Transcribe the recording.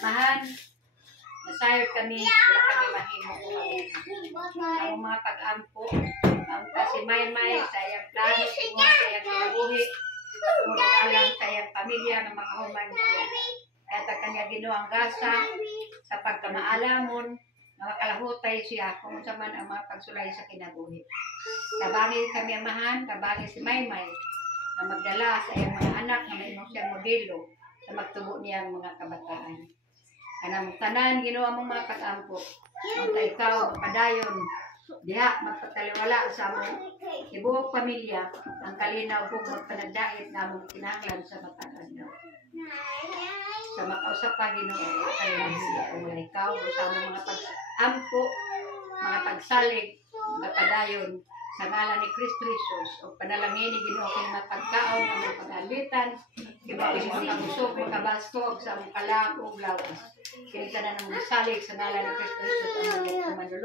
Mahan, nasayod kami, wala kami mahimo ang mga pag-ampo. Ang kasi may sa iyang plano, sa iyang kinabuhi, alam sa iyang pamilya na makahuman siya. Kaya kanya ginuang gasa sa pagkamaalamon, na makalahutay siya kung sa man ang mga pagsulay sa kinabuhi. Tabangin kami amahan, tabangin si Maymay na magdala sa iyang mga anak na may siyang modelo sa magtubo niyang mga kabataan. Kanang tanan ginawa mong mga pag-ampo, ang ikaw magpadayon, diha magpataliwala sa among ibuhok pamilya, ang kalinaw kung magpanagdait na among kinahanglan sa matag adlaw. Sa makausap pa Ginoo kanilang wala ikaw sa among mga pag-ampo, mga pagsalig, magpadayon sa ngalan ni Kristo Jesus o panalangin ni Ginoo kay matagkaon ang mga pag-alitan, iba ang mga usok, makabastog sa among kalakog lawas. Kaya ka na nang salig sa ngalan ni Kristo Jesus ang mga mandulo.